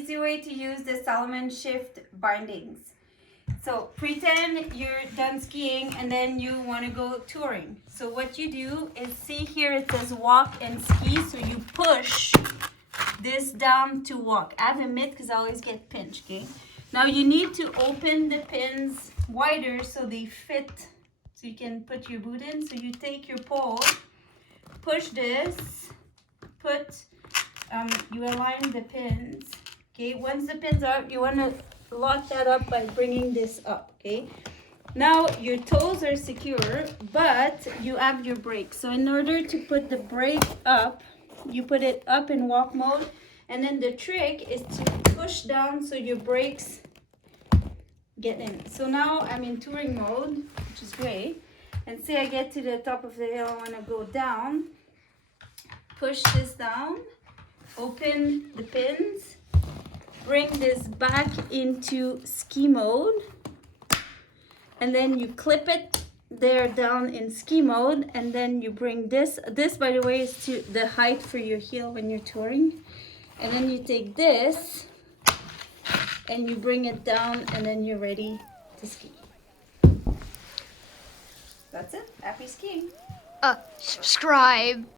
easy way to use the Salomon Shift Bindings. So pretend you're done skiing and then you want to go touring. So what you do is, see here it says walk and ski, so you push this down to walk. I have a mitt because I always get pinched, okay? Now you need to open the pins wider so they fit, so you can put your boot in. So you take your pole, push this, you align the pins, okay? Once the pins are up, you want to lock that up by bringing this up, okay? Now your toes are secure, but you have your brake. So in order to put the brake up, you put it up in walk mode, and then the trick is to push down so your brakes get in. So now I'm in touring mode, which is great. And say I get to the top of the hill, I want to go down. Push this down, open the pins, bring this back into ski mode, and then you clip it there down in ski mode, and then you bring this by the way is to the height for your heel when you're touring, and then you take this and you bring it down, and then you're ready to ski. That's it. Happy skiing. Subscribe.